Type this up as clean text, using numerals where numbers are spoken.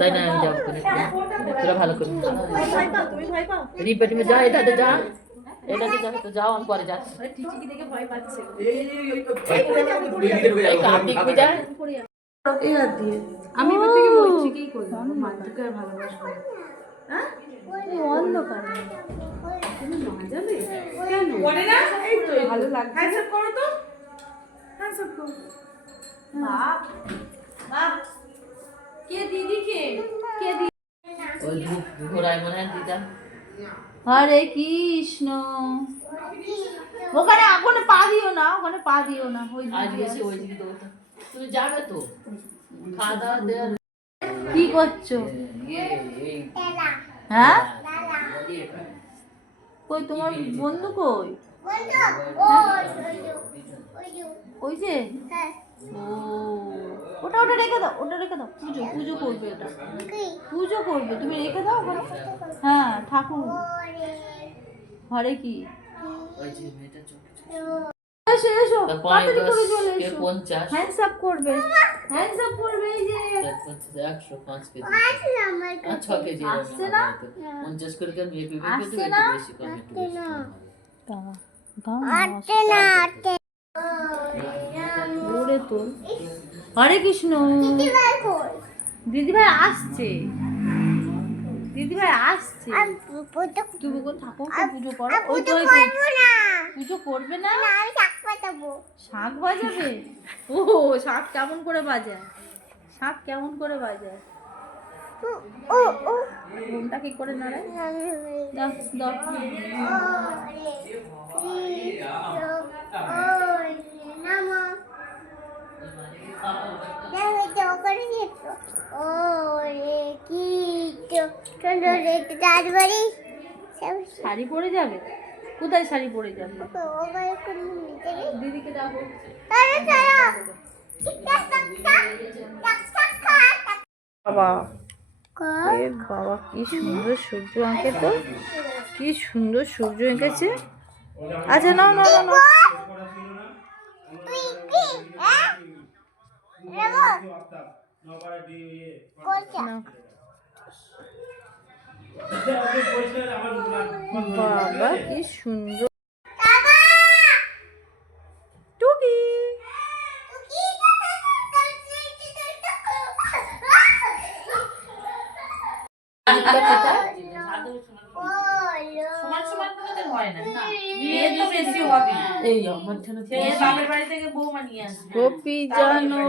তাই না? আমি যাবো তোরা ভালো করে রিপা তুমি যা এটাতে যা, এটাতে যা, তো যাও আমি পরে যাচ্ছি। কার্তিক পূজা আমি এবার থেকে মৈত্রীকেই করলাম, মান্টুকে আর ভালোবাসবো। হ্যাঁ অন্ধকার তুমি না যাবে কেন? বলে না এই তো ভালো লাগছে। হ্যান্ডস আপ করো তো, হ্যান্ডস আপ করো। বাহ বাহ, কে দিদি? কে দিদি? ওই ঘোড়ায় মনে হয় দিদা। হরে কৃষ্ণ। ওখানে ওখানে পা দিও না, ওখানে পা দিও না। ওই আজ ওই দিকে তো তুমি যাবে তো খাওয়া দাওয়া দেওয়া। কি করছো? হ্যাঁ কই তোমার বন্ধু কই? ওই যে ও ওটা ওটা রেখে দাও, ওটা রেখে দাও। পুজো পুজো করবে, ওটা পুজো করবে, তুমি রেখে দাও ওখানে। হ্যাঁ ঠাকুর ঘরে কি এসো এসো তাড়াতাড়ি করে চলে এসো। 50 হ্যান্ডস আপ করবে, হ্যান্ডস আপ করবে। এই যে 105 কেজি 6 কেজি আসছে না? 50 করে কেন বিয়ে করবে? আসছে না? বেশি কম একটু বেশি কম হবে। ওরে তো হরে কৃষ্ণ। দিদিভাই আসছে, দিদিভাই আসছে। তুমি কোন ঠাকুর পুজো করো? ওই তো পুজো করবে না? শাঁখ বাজাবে? ও শাঁখ কেমন করে বাজায়? শাঁখ কেমন করে বাজায়? ঘুমটা কি করে নাড়ায়? দাও দাও। শাড়ি পরে যাবে? কোথায় শাড়ি পরে যাবে? দিদিকে ডাকো। বাবা এ বাবা কি সুন্দর সূর্য আঁকে, তো কি সুন্দর সূর্য এঁকেছে। আচ্ছা নাও নাও নাও বাবা কি সুন্দর। টুকি এই আমার গোপী জানো